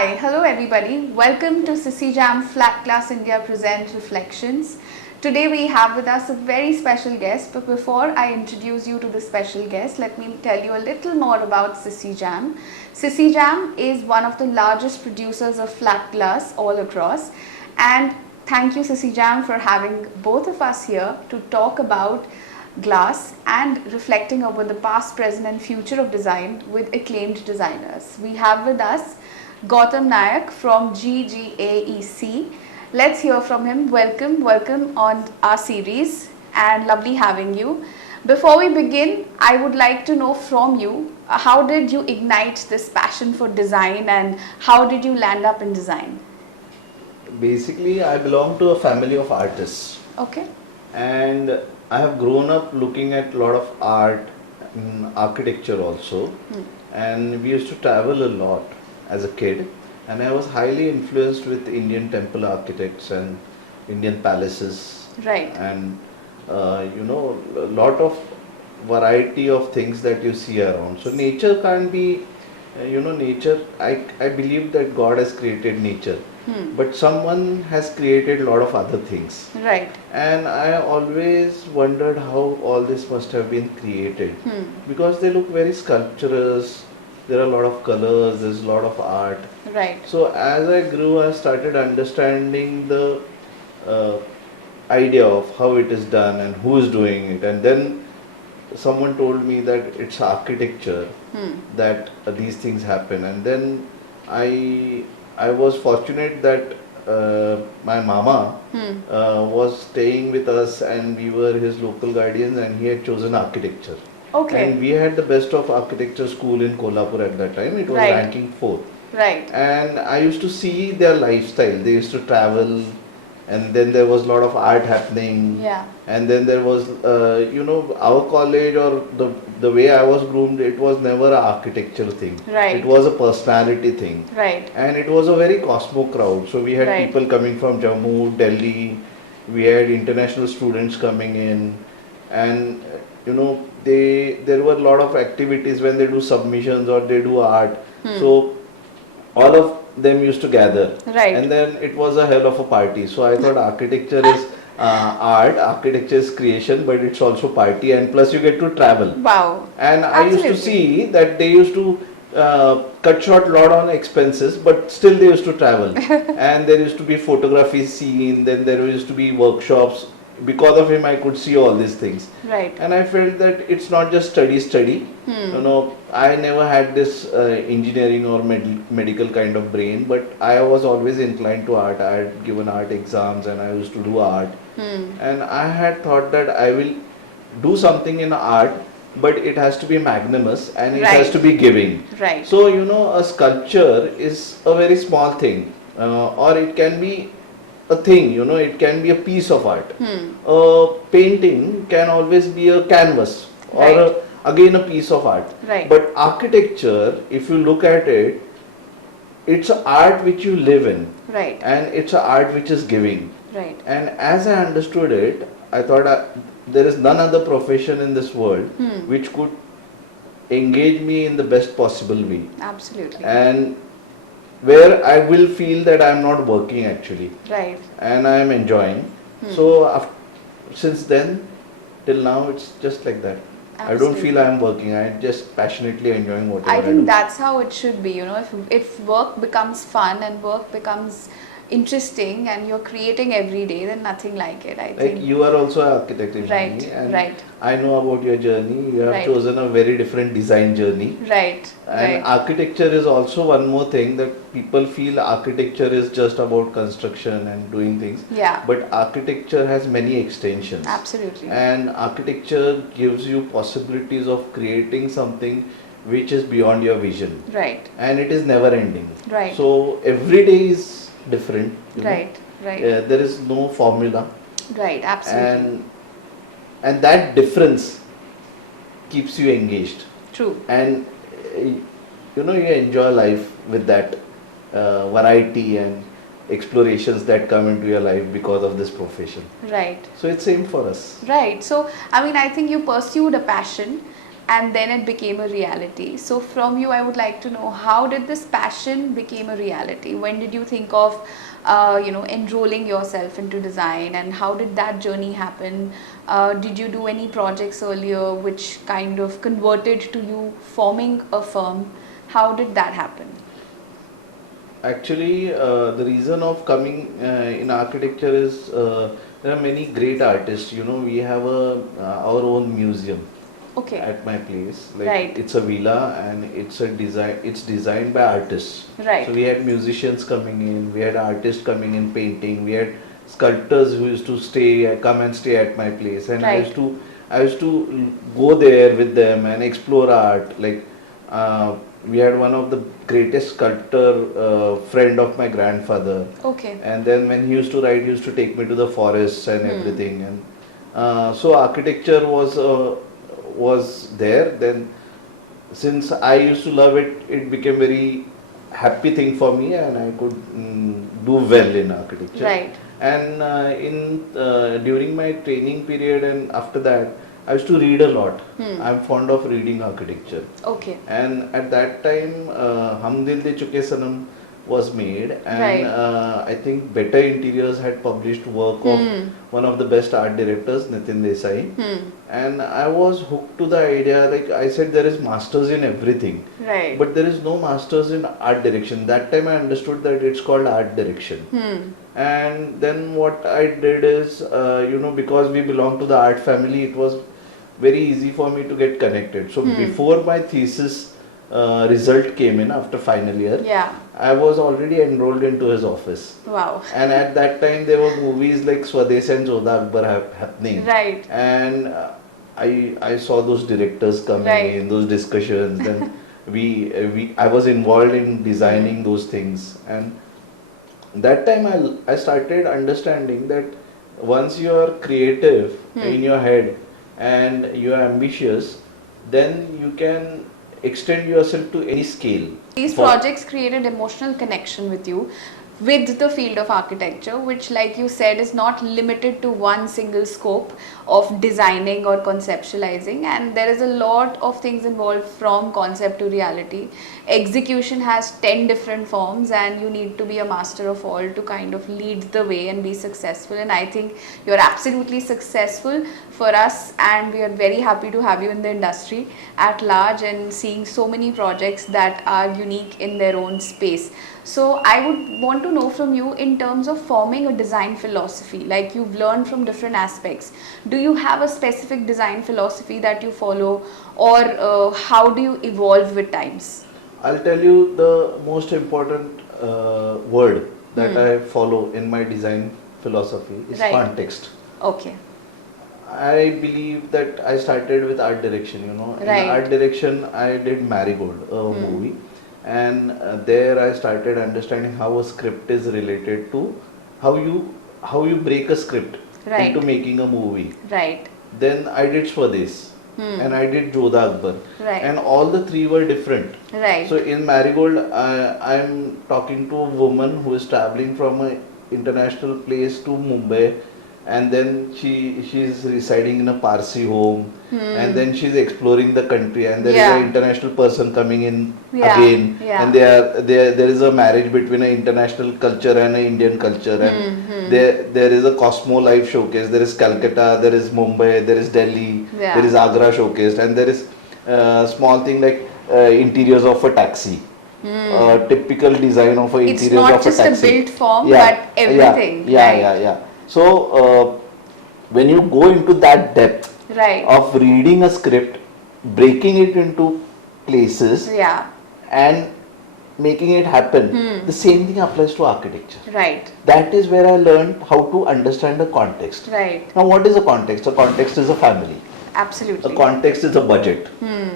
Hi, hello everybody. Welcome to Şişecam Flat Class India Present Reflections. Today we have with us a very special guest, but before I introduce you to the special guest, let me tell you a little more about Sisecam. Sisecam is one of the largest producers of flat glass all across, and thank you Sisecam for having both of us here to talk about glass and reflecting over the past, present and future of design with acclaimed designers. We have with us Gautam Naik from GGAEC. Let's hear from him. Welcome on our series and lovely having you. Before we begin, I would like to know from you, how did you ignite this passion for design and how did you land up in design? Basically, I belong to a family of artists. Okay. And I have grown up looking at a lot of art, architecture also. And we used to travel a lot as a kid. And I was highly influenced with Indian temple architects and Indian palaces. Right. And, a lot of variety of things that you see around. So nature can't be, nature, I believe that God has created nature. But someone has created a lot of other things. Right. And I always wondered how all this must have been created. Because they look very sculpturous, there are a lot of colors, there's a lot of art. Right. So as I grew, I started understanding the idea of how it is done and who is doing it. And then someone told me that it's architecture that these things happen. And then I was fortunate that my mama was staying with us and we were his local guardians and he had chosen architecture. Okay. And we had the best of architecture school in Kolhapur at that time. It was Right. ranking 4th. Right. And I used to see their lifestyle. They used to travel and then there was a lot of art happening. Yeah. And then there was, our college or the way I was groomed, it was never an architectural thing. Right. It was a personality thing. Right. And it was a very cosmo crowd. So we had Right. people coming from Jammu, Delhi. We had international students coming in. And, there were a lot of activities when they do submissions or they do art. So all of them used to gather. Right. And then it was a hell of a party. So I thought architecture is art, architecture is creation, but it's also party and plus you get to travel. Wow. And I used Absolutely. to see that they used to cut short a lot on expenses, but still they used to travel. And there used to be photography scene, then there used to be workshops. Because of him, I could see all these things. Right. And I felt that it's not just study. I never had this engineering or medical kind of brain, but I was always inclined to art. I had given art exams and I used to do art. And I had thought that I will do something in art, but it has to be magnanimous and it has Right. to be giving. Right. So, a sculpture is a very small thing, or it can be a thing, it can be a piece of art. A painting can always be a canvas or Right. again a piece of art. Right. But architecture, if you look at it, it's an art which you live in Right. and it's an art which is giving. Right. And as I understood it, I thought there is none other profession in this world which could engage me in the best possible way. Absolutely. And where I will feel that I am not working actually. Right. And I am enjoying. So since then till now it's just like that. I don't feel I am working. I am just passionately enjoying whatever I I think do. that's how it should be, if work becomes fun and work becomes interesting and you're creating every day, then nothing like it, I Like think. you are also an architect, Himani, Right, and right. I know about your journey. You have Right. chosen a very different design journey. Right. And Right. architecture is also one more thing that people feel architecture is just about construction and doing things. Yeah. But architecture has many extensions. Absolutely. And architecture gives you possibilities of creating something which is beyond your vision. Right. And it is never ending. Right. So every day is different. Right. Right. There is no formula. Right. Absolutely. And that difference keeps you engaged. True. And you enjoy life with that variety and explorations that come into your life because of this profession. Right. So it's same for us. Right. So, I think you pursued a passion and then it became a reality. So from you I would like to know, how did this passion became a reality? When did you think of enrolling yourself into design, and how did that journey happen? Did you do any projects earlier which kind of converted to you forming a firm? How did that happen? Actually, the reason of coming in architecture is there are many great artists. You know, we have our own museum Okay. at my place. Like Right. it's a villa and it's designed by artists. Right. So we had musicians coming in, we had artists coming in painting, we had sculptors who used to come and stay at my place, and Right. I used to go there with them and explore art. Like we had one of the greatest sculptor friend of my grandfather. Okay. And then when he used to write, he used to take me to the forests and everything. And so architecture was there. Then since I used to love it, it became very happy thing for me, and I could do well in architecture. Right. And during my training period and after that, I used to read a lot. I'm fond of reading architecture. Okay. And at that time, Hum Dil De Chuke Sanam was made, and Right. I think Better Interiors had published work of one of the best art directors, Nitin Desai. And I was hooked to the idea. Like I said, there is masters in everything, Right. but there is no masters in art direction. That time I understood that it's called art direction. And then what I did is, because we belong to the art family, it was very easy for me to get connected. So before my thesis result came in after final year, Yeah. I was already enrolled into his office. Wow. And at that time there were movies like Swades and Jodha Akbar happening. Right. And I saw those directors coming Right. in, those discussions. Then I was involved in designing those things. And that time I started understanding that once you are creative in your head and you are ambitious, then you can extend yourself to any scale. These projects created emotional connection with you, with the field of architecture, which, like you said, is not limited to one single scope of designing or conceptualizing, and there is a lot of things involved from concept to reality. Execution has 10 different forms, and you need to be a master of all to kind of lead the way and be successful. And I think you're absolutely successful for us, and we are very happy to have you in the industry at large and seeing so many projects that are unique in their own space. So I would want to know from you, in terms of forming a design philosophy, like you've learned from different aspects, do you have a specific design philosophy that you follow, or how do you evolve with times? I'll tell you the most important word that I follow in my design philosophy is Right. context. Okay. I believe that I started with art direction, Right. In art direction, I did Marigold, a movie. And there I started understanding how a script is related to how you break a script Right. into making a movie. Right. Then I did Swades and I did Jodha Akbar. Right. And all the three were different. Right. So in Marigold, I'm talking to a woman who is traveling from an international place to Mumbai, and then she's residing in a Parsi home, and then she's exploring the country, and there is Yeah. an international person coming in Yeah. again, Yeah. and there is a marriage between an international culture and an Indian culture, and there is a Cosmo Life showcase. There is Calcutta, there is Mumbai, there is Delhi, Yeah. there is Agra showcased, and there is small thing like interiors of a taxi. Typical design of a It's interiors not of a just a taxi. built form, Yeah, but everything. Yeah. So when you go into that depth Right. of reading a script, breaking it into places, Yeah. and making it happen, the same thing applies to architecture. Right. That is where I learned how to understand the context. Right. Now, what is a context? A context is a family. Absolutely. A context is a budget.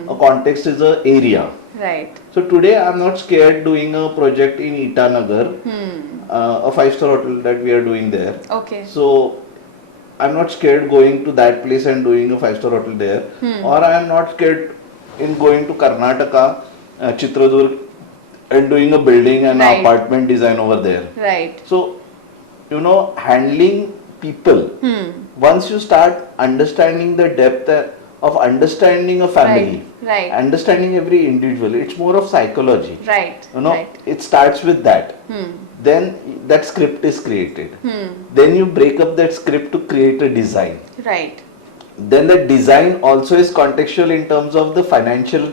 A context is an area. Right. So today I'm not scared doing a project in Itanagar, a 5-star hotel that we are doing there. Okay. So I'm not scared going to that place and doing a 5-star hotel there, or I am not scared in going to Karnataka, Chitradurg, and doing a building and Right. apartment design over there. Right. So, handling people, once you start understanding the depth of understanding a family, Right. understanding every individual. It's more of psychology. Right. You know, Right. it starts with that. Then that script is created. Then you break up that script to create a design. Right. Then the design also is contextual in terms of the financial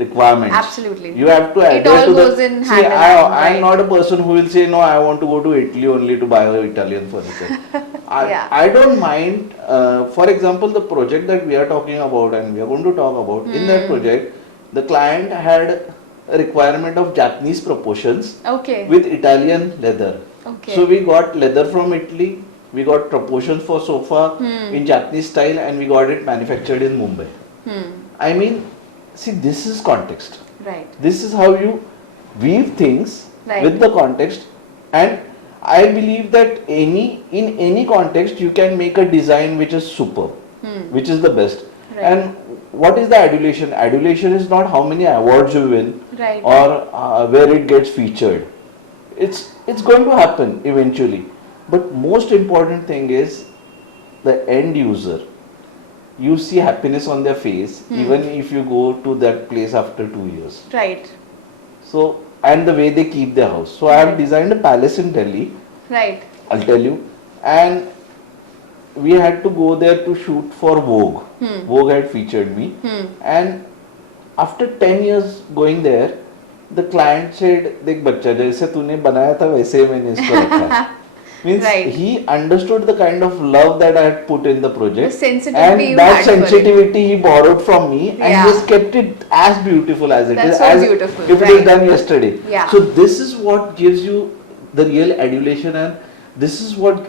requirements. Absolutely. You have to It adhere all to goes the. in See, hand in I hand, am right. not a person who will say no. I want to go to Italy only to buy Italian furniture. Yeah. I don't mind. For example, the project that we are talking about and we are going to talk about, in that project, the client had a requirement of Japanese proportions Okay. with Italian leather. Okay. So we got leather from Italy, we got proportions for sofa in Japanese style, and we got it manufactured in Mumbai. I mean, see, this is context. Right. This is how you weave things Right. with the context, and I believe that in any context you can make a design which is superb, which is the best. Right. And what is the adulation? Adulation is not how many awards you win Right. or where it gets featured. It's going to happen eventually, but most important thing is the end user. You see happiness on their face even if you go to that place after 2 years. Right. So, and the way they keep their house. So I have Right. designed a palace in Delhi, Right. I'll tell you, and we had to go there to shoot for Vogue. Vogue had featured me, and after 10 years going there, the client said, "देख बच्चा जैसे तूने बनाया था वैसे ही मैंने इसको रखा है." Means Right. he understood the kind of love that I had put in the project, The sensitivity you and that had for it. sensitivity he borrowed from me, and Yeah. just kept it as beautiful as it That's is, so as beautiful, if it right. is done yesterday. Yeah. So this is what gives you the real adulation, and this is what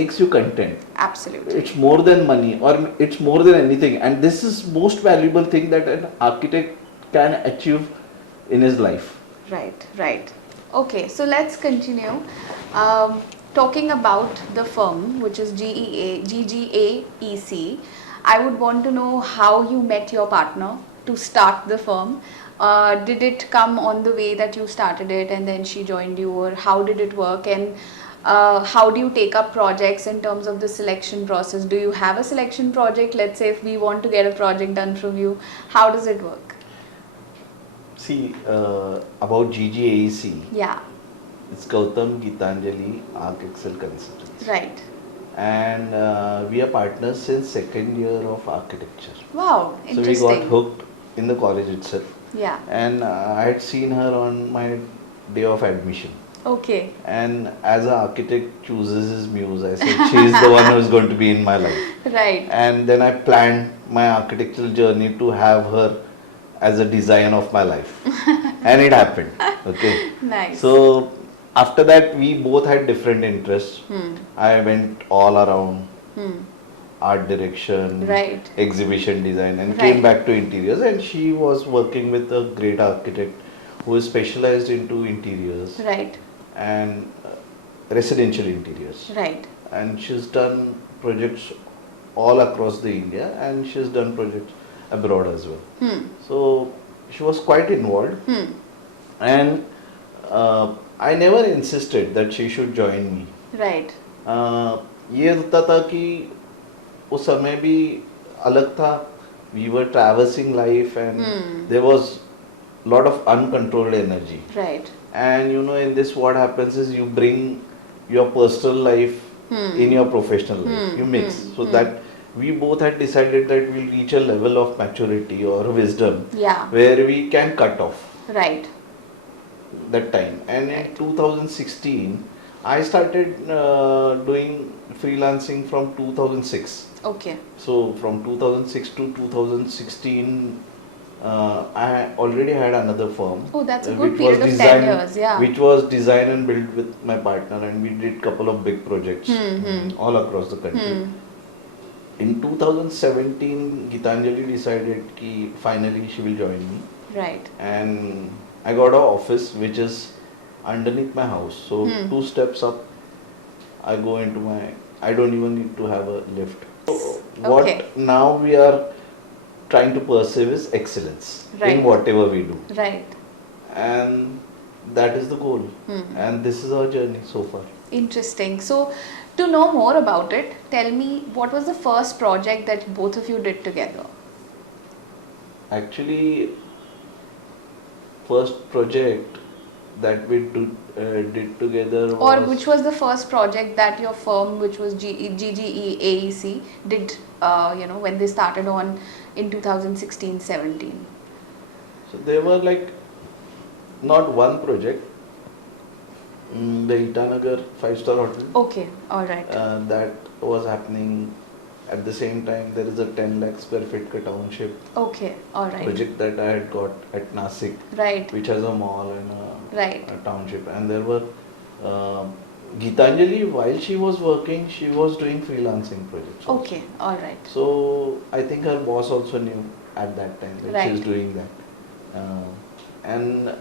makes you content. Absolutely. It's more than money, or it's more than anything, and this is most valuable thing that an architect can achieve in his life. Right, right. Okay, so let's continue. Talking about the firm, which is GGAEC, I would want to know how you met your partner to start the firm. Did it come on the way that you started it and then she joined you, or how did it work? And how do you take up projects in terms of the selection process? Do you have a selection project? Let's say if we want to get a project done from you, how does it work? See, about GGAEC, Yeah, it's Gautam Gitanjali Arc Excel Consultants. right. And we are partners since second year of architecture. Wow, interesting. So we got hooked in the college itself. Yeah, And I had seen her on my day of admission. okay. And as an architect chooses his muse, I said she is the one who is going to be in my life. Right. And then I planned my architectural journey to have her as a design of my life. And it happened. Okay. Nice. So after that we both had different interests. I went all around art direction, Right. exhibition design, and Right. came back to interiors, and she was working with a great architect who is specialized into interiors Right, and residential interiors. right. And she's done projects all across the India, and she's done projects abroad as well. So she was quite involved, and I never insisted that she should join me. Right. ये होता था कि उस समय भी अलग था. We were traversing life, and there was lot of uncontrolled energy. Right. And you know, in this what happens is you bring your personal life in your professional life. You mix. So that we both had decided that we'll reach a level of maturity or wisdom Yeah. where we can cut off Right. that time. And in 2016, I started doing freelancing from 2006. Okay. So from 2006 to 2016, I already had another firm. Oh, that's a which good was period of 10 designed- years. Yeah. Which was designed and built with my partner, and we did couple of big projects all across the country. In 2017, Gitanjali decided that finally she will join me, Right. and I got an office which is underneath my house. So 2 steps up, I go into my. I don't even need to have a lift. What Okay. now we are trying to pursue is excellence Right. in whatever we do, Right. and that is the goal. And this is our journey so far. Interesting. So, To know more about it, tell me what was the first project that both of you did together? Actually, first project that we did together was. Or which was the first project that your firm, which was GGAEC, did, when they started on in 2016-17? So there were like not one project. The Itanagar 5-star hotel. Okay, all right. That was happening. At the same time, there is a 10 lakh square feet township Okay, all right. project that I had got at Nasik, Right, which has a mall and a, right. a township. And there were Gitanjali, while she was working, she was doing freelancing projects. Also. Okay, all right. So I think her boss also knew at that time that Right. she's doing that. And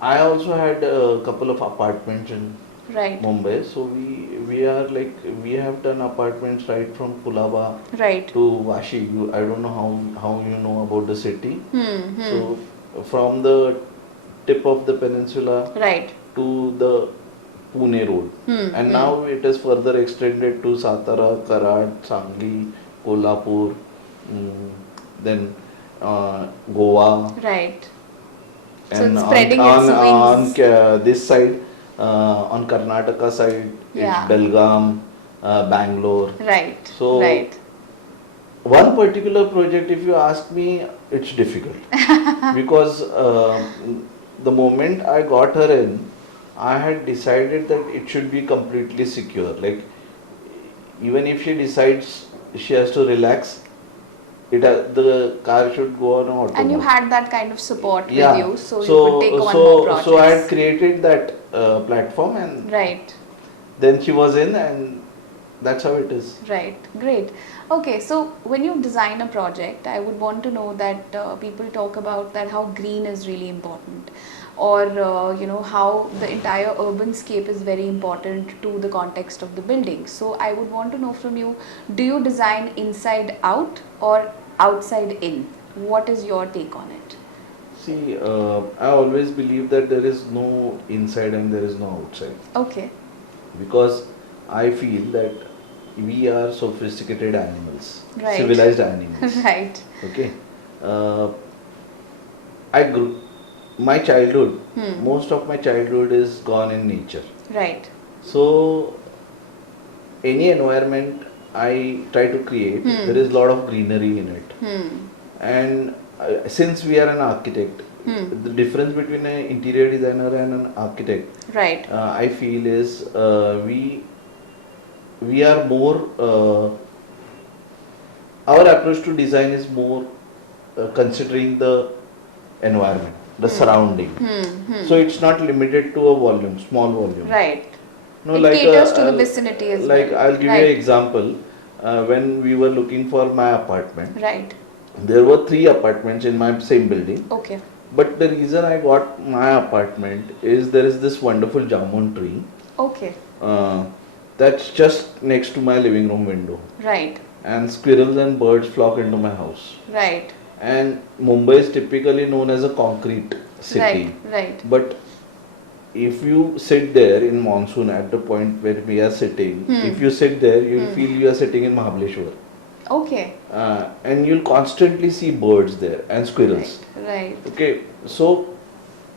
I also had a couple of apartments in Right, Mumbai. So we have done apartments right from Kulaba right. to Vashi. I don't know how you know about the city. Hmm. So from the tip of the peninsula Right. to the Pune road. And now it is further extended to Satara, Karad, Sangli, Kolhapur, then Goa. Right. So And it's spreading its wings. This side, on Karnataka side, Yeah. it's Belgaum, Bangalore. Right. So right. one particular project, if you ask me, it's difficult because the moment I got her in, I had decided that it should be completely secure. Like even if she decides she has to relax, the car should go on automatic. And you had that kind of support Yeah. with you, so you could take on more projects. So I had created that platform, and Right. then she was in, and that's how it is. Right, great. Okay, so when you design a project, I would want to know that people talk about that how green is really important, or how the entire urban scape is very important to the context of the building. So I would want to know from you, do you design inside out or outside in? What is your take on it? See, I always believe that there is no inside and there is no outside, Okay. because I feel that we are sophisticated animals, Right. civilized animals. Right. Okay. I grew my childhood. Most of my childhood is gone in nature. Right. So any environment I try to create, there is a lot of greenery in it. And since we are an architect, the difference between an interior designer and an architect, Right. I feel is we are more. Our approach to design is more considering the environment, the surrounding. So it's not limited to a volume, small volume. Right. No, It like caters to the vicinity as like well. I'll give you Right. an example. When we were looking for my apartment, Right. there were 3 apartments in my same building. Okay. But the reason I got my apartment is there is this wonderful jamun tree Okay. that's just next to my living room window. Right. And squirrels and birds flock into my house. Right. And Mumbai is typically known as a concrete city. Right. Right. But if you sit there in monsoon at the point where we are sitting, if you sit there, you'll feel you are sitting in Mahabaleshwar. Okay. And you'll constantly see birds there and squirrels. Right. Okay, so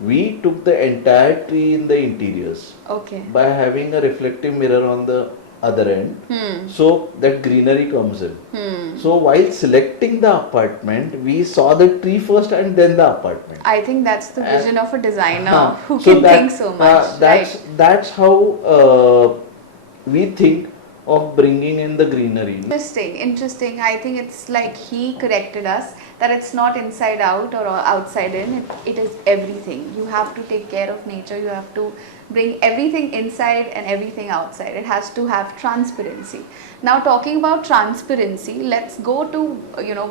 we took the entire tree in the interiors Okay. by having a reflective mirror on the other end, so that greenery comes in. So while selecting the apartment, we saw the tree first and then the apartment. I think that's the vision of a designer who So can think so much. That's how we think of bringing in the greenery. Interesting. I think it's like he corrected us that it's not inside out or outside in. It is everything. You have to take care of nature. You have to bring everything inside and everything outside. It has to have transparency. Now, talking about transparency, let's go to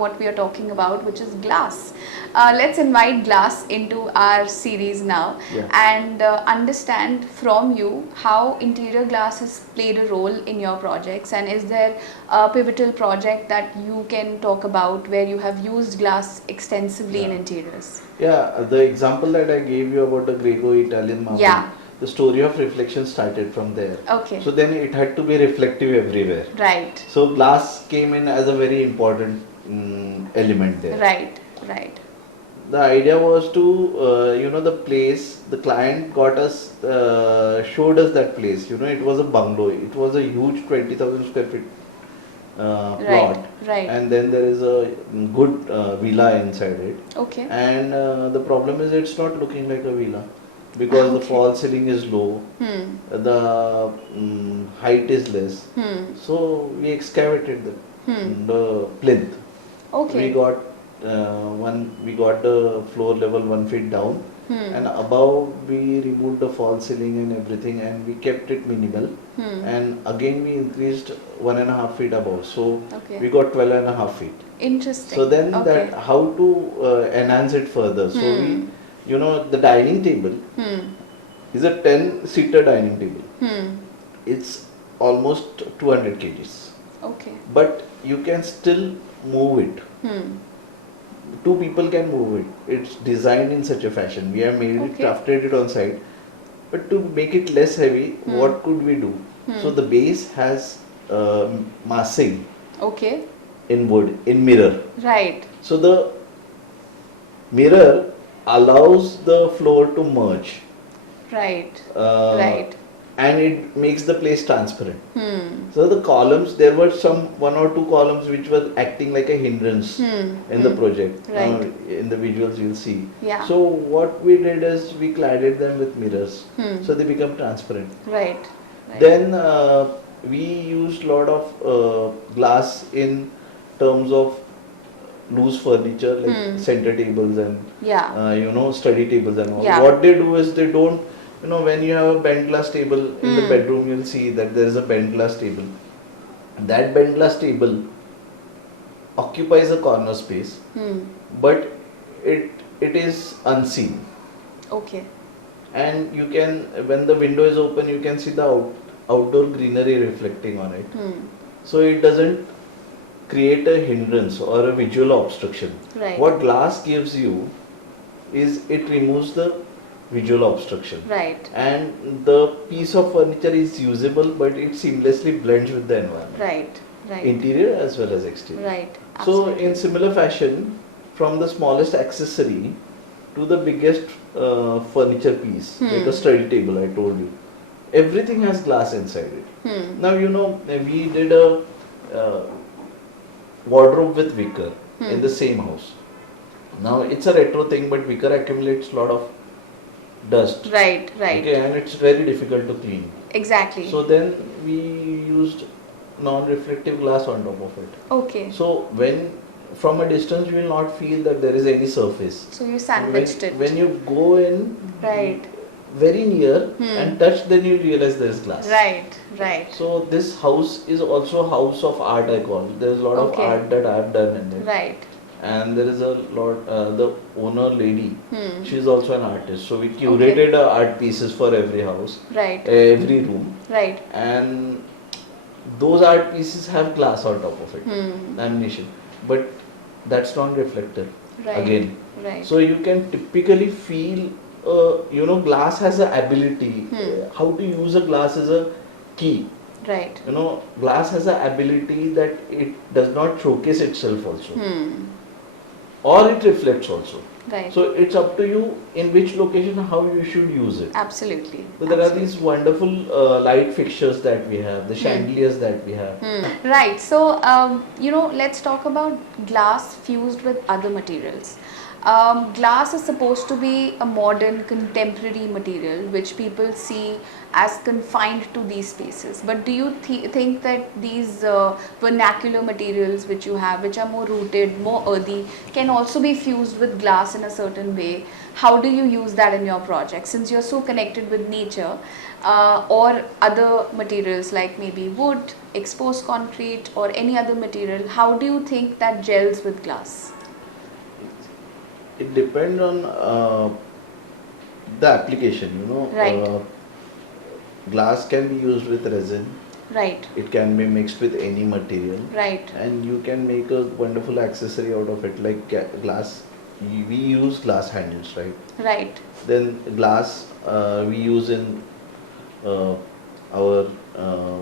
what we are talking about, which is glass. Let's invite glass into our series now. Yeah. And understand from you how interior glass has played a role in your projects, and is there a pivotal project that you can talk about where you have used glass extensively in interiors? Yeah, the example that I gave you about the Greco-Italian marble, Yeah. the story of reflection started from there. Okay. So then it had to be reflective everywhere. Right. So glass came in as a very important element there. Right. Right. The idea was to, the place, the client got us, showed us that place. It was a bungalow. It was a huge 20,000 square feet plot. Right. And then there is a good villa inside it. Okay. And the problem is it's not looking like a villa because the false ceiling is low, the height is less. So we excavated the plinth. Okay. We got the floor level 1 feet down, and above we removed the false ceiling and everything, and we kept it minimal. And again we increased 1.5 feet above, so we got 12.5 feet. Interesting. So then that how to enhance it further. So we, the dining table is a 10-seater dining table. It's almost 200 kgs. Okay. But you can still move it. Two people can move it. It's designed in such a fashion. We have made it, crafted it on site. But to make it less heavy, what could we do? So the base has massing in wood, in mirror. Right. So the mirror allows the floor to merge. Right. Right. And it makes the place transparent. So the columns, there were some 1 or 2 columns which were acting like a hindrance in the project. Right. In the visuals you'll see. Yeah. So what we did is we cladded them with mirrors. So they become transparent. Right. Then we used a lot of glass in terms of loose furniture like center tables and study tables and all. What they do is they don't, when you have a bent glass table in the bedroom, you'll see that there is a bent glass table. That bent glass table occupies a corner space, but it is unseen. Okay. And you can, when the window is open, you can see the outdoor greenery reflecting on it. So it doesn't create a hindrance or a visual obstruction. Right. What glass gives you is it removes the visual obstruction. Right. And the piece of furniture is usable, but it seamlessly blends with the environment. Right. Right. Interior as well as exterior. Right. So Absolutely. in similar fashion, from the smallest accessory to the biggest furniture piece, like a study table, I told you, everything has glass inside it. Now we did a wardrobe with wicker in the same house. Now it's a retro thing, but wicker accumulates a lot of dust. Right. Right. Okay, and it's very difficult to clean. Exactly. So then we used non-reflective glass on top of it. Okay. So when from a distance you will not feel that there is any surface. So you sandwiched it. When you go in very near and touch, then you realize there is glass. Right. Right. So this house is also a house of art, I call it. There is a lot of art that I have done in it. Right. And there is a lot, the owner lady, she is also an artist. So we curated art pieces for every house, every room. Right. And those art pieces have glass on top of it, lamination. But that's non-reflective again. Right. So you can typically feel, glass has an ability. How to use a glass is a key. Right. Glass has an ability that it does not showcase itself also. Or it reflects also. Right. So it's up to you in which location how you should use it. Absolutely. So there are these wonderful light fixtures that we have, the chandeliers that we have. Right. So let's talk about glass fused with other materials. Glass is supposed to be a modern, contemporary material which people see as confined to these spaces. But do you think that these vernacular materials which you have, which are more rooted, more earthy, can also be fused with glass in a certain way? How do you use that in your project? Since you're so connected with nature, or other materials like maybe wood, exposed concrete, or any other material, how do you think that gels with glass? It depends on the application, Right. Glass can be used with resin. Right. It can be mixed with any material. Right. And you can make a wonderful accessory out of it, like glass. We use glass handles, right? Right. Then glass we use in uh, our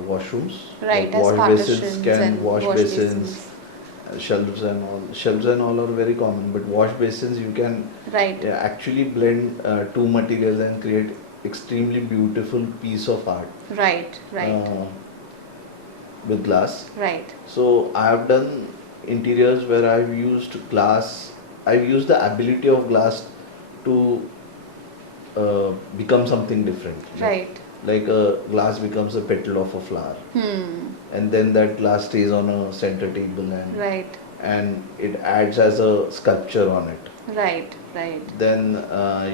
washrooms. Right, Like as wash basins partitions can and wash wash basins, basins. shelves and all. Shelves and all are very common, but wash basins you can Right, actually blend two materials and create extremely beautiful piece of art right, right, uh, with glass. right, So I have done interiors where I've used glass. I've used the ability of glass to become something different. right. Like a glass becomes a petal of a flower, and then that glass stays on a center table, Right, and it adds as a sculpture on it. right, right, Then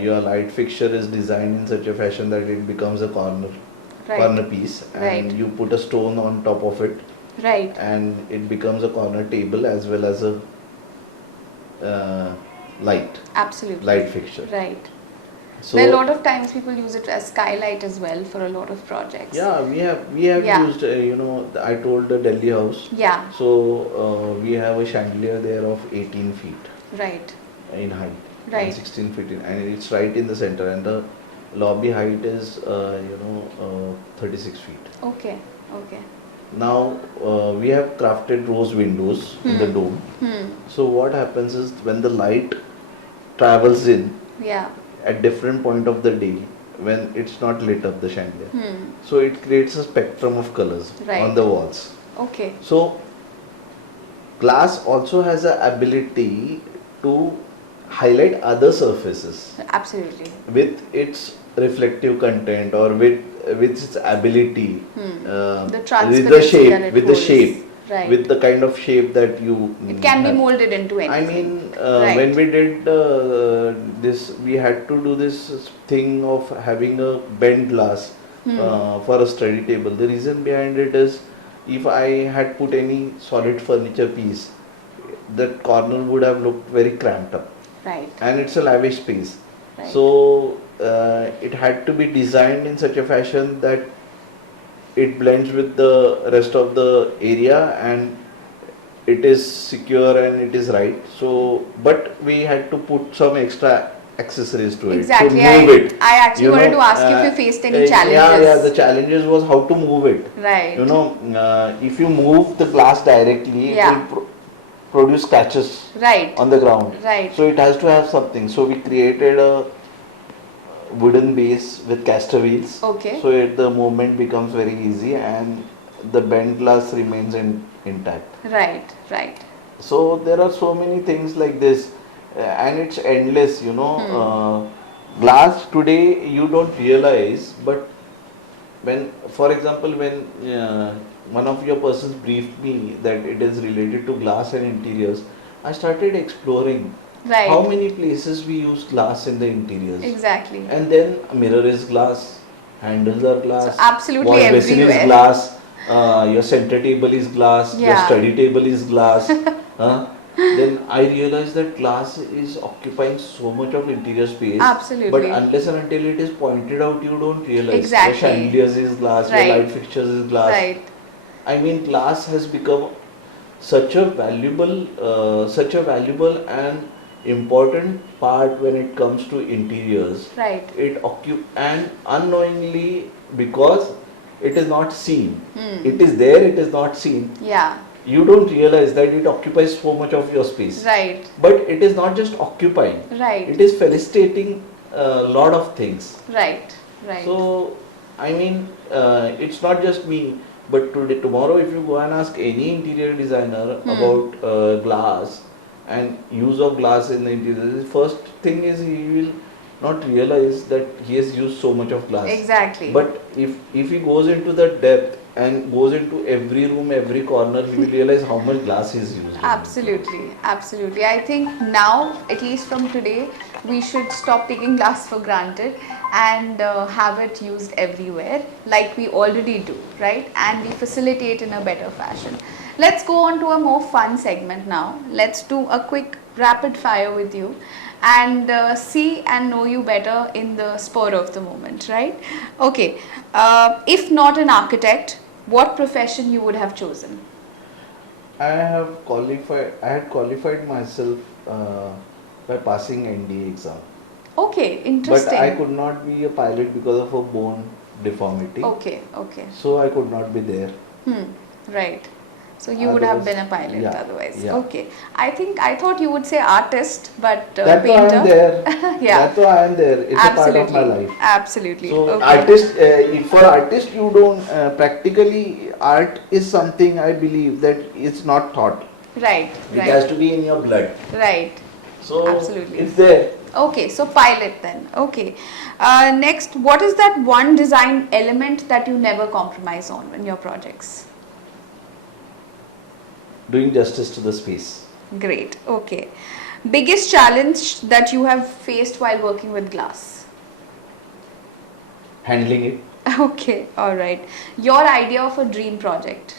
your light fixture is designed in such a fashion that it becomes a corner right, piece, right, and you put a stone on top of it, right. and it becomes a corner table as well as a uh, light Absolutely. fixture. Right. So Well, a lot of times people use it as skylight as well for a lot of projects. yeah, we have Yeah. used I told the Delhi house. Yeah. So we have a chandelier there of 18 feet Right. in height and Right. 16 feet in, and it's right in the center, and the lobby height is 36 feet. Okay. Okay. Now we have crafted rose windows in the dome. So what happens is when the light travels in Yeah. at different point of the day, when it's not lit up the chandelier, Hmm. so it creates a spectrum of colors Right. on the walls. Okay. So glass also has a ability to highlight other surfaces Absolutely. with its reflective content, or with its ability The with the transparency shape, that it with the holds. shape, Right. with the kind of shape that you It can be have. molded into I anything. mean, Right. when we did this, we had to do this thing of having a bent glass for a study table. The reason behind it is, if I had put any solid furniture piece, that corner would have looked very cramped up, Right. and it's a lavish space. Right. So it had to be designed in such a fashion that it blends with the rest of the area, and it is secure and it is right. So but we had to put some extra accessories to it Exactly. to move it. I actually wanted to ask if you faced any challenges. Yeah, the challenges was how to move it. Right. If you move the glass directly, Yeah. it will produce scratches Right. on the ground. Right. So it has to have something. So we created a wooden base with caster wheels. Okay. So the movement becomes very easy, and the bent glass remains intact. Right. Right. So there are so many things like this, and it's endless. Glass today you don't realize, but when, for example, when one of your persons briefed me that it is related to glass and interiors, I started exploring Right. how many places we use glass in the interiors. Exactly. And then a mirror is glass, handles are glass, So absolutely wash basin is everywhere. glass, your center table is glass, your Yeah. study table is glass. Then I realized that glass is occupying so much of interior space. Absolutely. But unless and until it is pointed out, you don't realize. Exactly. Your chandeliers is glass, Right. your light fixtures is glass. Right. I mean, glass has become such a valuable and important part when it comes to interiors. Right. And unknowingly, because it is not seen, Hmm. it is there, it is not seen. Yeah. You don't realize that it occupies so much of your space. Right. But it is not just occupying. Right. It is felicitating a lot of things. Right. Right. So, I mean, it's not just me, but tomorrow, if you go and ask any interior designer about glass and use of glass in the interior, the first thing is he will not realize that he has used so much of glass. Exactly. But if he goes into the depth and goes into every room, every corner, he will realize how much glass he's used. Absolutely, absolutely. I think now, at least from today, we should stop taking glass for granted and have it used everywhere, like we already do, right? And we facilitate in a better fashion. Let's go on to a more fun segment now. Let's do a quick rapid fire with you and see and know you better in the spur of the moment, right? Okay, if not an architect, what profession you would have chosen? I had qualified myself by passing NDA exam. Okay, interesting. But I could not be a pilot because of a bone deformity. Okay, okay. So I could not be there. Right. So you would have been a Otherwise, pilot yeah, otherwise. yeah. Okay. I thought you would say artist, but That's why painter. I'm there. Yeah. That's why I'm there. It's Absolutely. a part of my life. Absolutely. So Okay. for artist, you don't practically art is something I believe that it's not taught. Right. It Right. has to be in your blood. Right. So Absolutely. it's there. Okay, so pilot then. Okay. Next, what is that one design element that you never compromise on in your projects? Doing justice to the space. Great. Okay. Biggest challenge that you have faced while working with glass? Handling it. Okay. All right. Your idea of a dream project?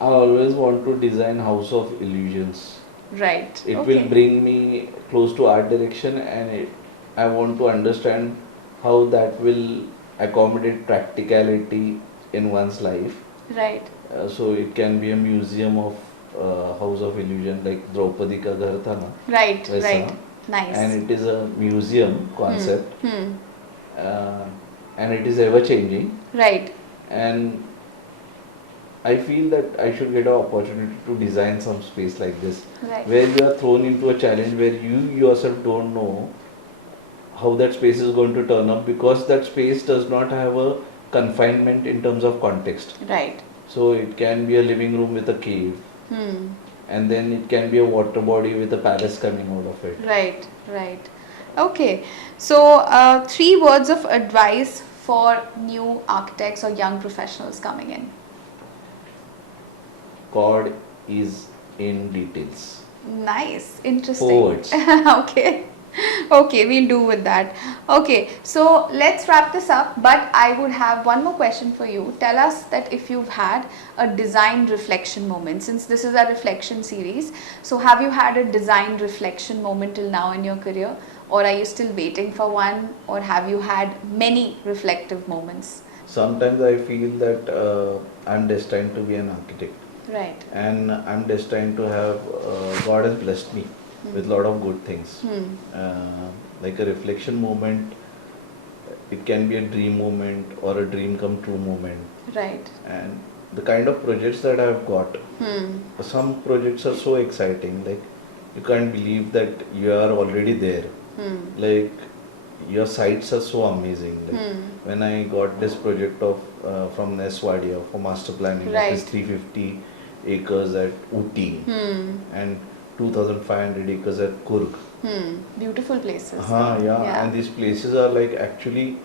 I always want to design house of illusions. Right. It Okay. will bring me close to art direction, and I want to understand how that will accommodate practicality in one's life. Right. So it can be a museum of house of illusion, like Draupadi ka ghar tha na, Right. वैसा. Right. Nice. And it is a museum concept, and it is ever changing. Right. And I feel that I should get an opportunity to design some space like this, Right. where you are thrown into a challenge where you yourself don't know how that space is going to turn up, because that space does not have a confinement in terms of context. Right. So it can be a living room with a cave, and then it can be a water body with a palace coming out of it. Right. Right. Okay. So, 3 words of advice for new architects or young professionals coming in. God is in details. Nice. Interesting. 4 words. Okay. Okay, we'll do with that. Okay, so let's wrap this up, but I would have one more question for you. Tell us that if you've had a design reflection moment, since this is a reflection series, so have you had a design reflection moment till now in your career, or are you still waiting for one, or have you had many reflective moments? Sometimes I feel that I'm destined to be an architect. Right. And I'm destined to have, God has blessed me with a lot of good things. Like a reflection moment, it can be a dream moment or a dream come true moment. Right. And the kind of projects that I've got, some projects are so exciting, like you can't believe that you are already there. Like your sites are so amazing. Like when I got this project of from Neswadia for master planning, Right. it is 350 acres at Uti and 2,500 acres at Kurg. Beautiful places. Yeah. And these places are like actually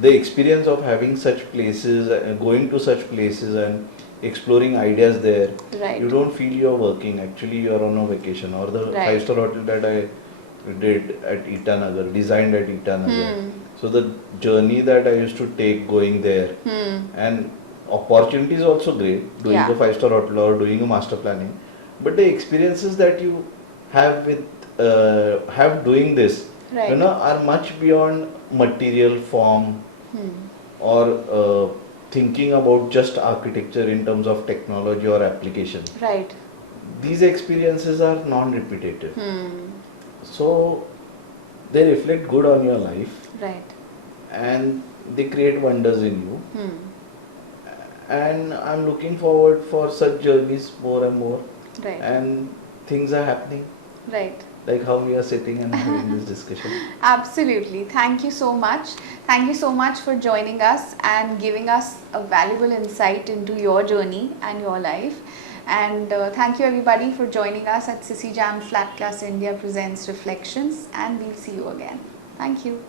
the experience of having such places, going to such places and exploring ideas there. Right. You don't feel you're working, actually you're on a vacation. Or the Right. 5-star hotel that I did at Itanagar, designed at Itanagar. So the journey that I used to take going there, and opportunity is also great, doing Yeah. a 5-star hotel or doing a master planning, but the experiences that you have with have doing this, Right. you know, are much beyond material form or thinking about just architecture in terms of technology or application. Right. These experiences are non-repetitive. So they reflect good on your life, Right. and they create wonders in you. And I'm looking forward for such journeys more and more. Right. And things are happening, Right. like how we are sitting and having this discussion. Absolutely. Thank you so much. Thank you so much for joining us and giving us a valuable insight into your journey and your life. And thank you everybody for joining us at Sisecam Flat Class India presents Reflections, and we'll see you again. Thank you.